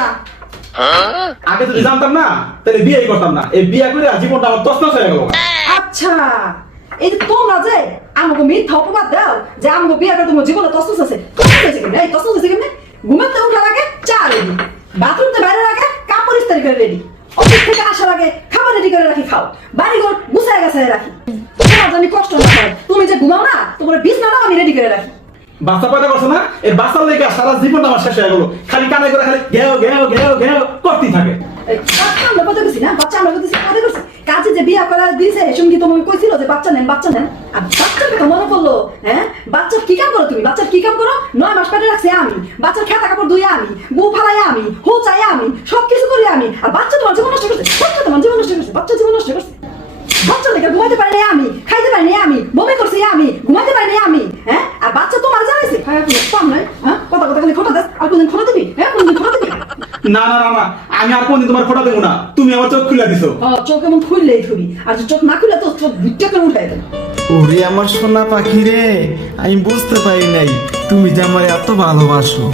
যা। আগে যদি জানতাম না তাহলে বিয়েই করতাম না, এই বিয়ে করে জীবনটা আমার তছনছ হয়ে গেল। আচ্ছা, এই যে তোমরা যে আমাকে মিথ্যা অপবাদ দাও যে আমাকে বিয়েটা তোমার জীবনে তসনস আছে, তসনস আছে কেমনে? এই তসনস আছে কেমনে? ঘুমাতে ওঠার আগে চা রেডি, বাথরুমতে বাইরে আগে কাপড় ইস্ত্রি করে রেডি, অফিস থেকে আসার আগে খাবার রেডি করে রাখি, খাও, বাড়িঘর গুছায় গাছায় রাখি, তোমার জানি কষ্ট না হয়, তুমি যে ঘুমাও না তোমার বিছনাটাও আমি রেডি করে রাখি। বাচ্চা পয়দা করছো না, এই বাচ্চার লেগে সারা জীবনটা আমার শেষ হয়ে গেল। খালি কানে করে খালি ঘেও ঘেও ঘেও ঘেও করতেই থাকে। বাচ্চা আমরা কথা কইছি না, বাচ্চা আমরা কথা করছি, কাজে যে বিয়া করা দিয়েছে সঙ্গে তোমাকে কইছিল যে বাচ্চা নেন বাচ্চা নেন, আর বাচ্চার কথা মনে পড়লো। হ্যাঁ, বাচ্চার কি কাম করো তুমি? বাচ্চার কি কাম করো? 9 মাস পেটে রাখছি আমি, বাচ্চার খেতা কাপড় ধুই আমি, গু ফালাই আমি, হো চাই আমি, সবকিছু করি আমি, আর বাচ্চা তোমার জীবন নষ্ট করছে, বাচ্চা তোমার জীবন নষ্ট করছে, বাচ্চা জীবন নষ্ট করছে। বাচ্চা দেখে ঘুমাইতে পারি না আমি, খাইতে পারি না আমি, বমি করছি আমি, ঘুমাইতে পারি না আমি। হ্যাঁ, আর বাচ্চা তোমার জানাইছে সামনে, হ্যাঁ, কথা কথা খালি খোটা দেস, আর কোনদিন খোটা দিবি? হ্যাঁ, কোনদিন খোটা দিবি? না না না না, আমি আর কোনদিন তোমার ফোটা দেবো না, তুমি আমার চোখ খুলে দিছো। চোখ এমন খুললেই ধরি, আর যে চোখ না খুলে তো চোখ ভিটটা করে উঠাই দেন। ওরে আমার সোনা পাখি রে, আমি বুঝতে পারি নাই তুমি যে আমার এত ভালোবাসো।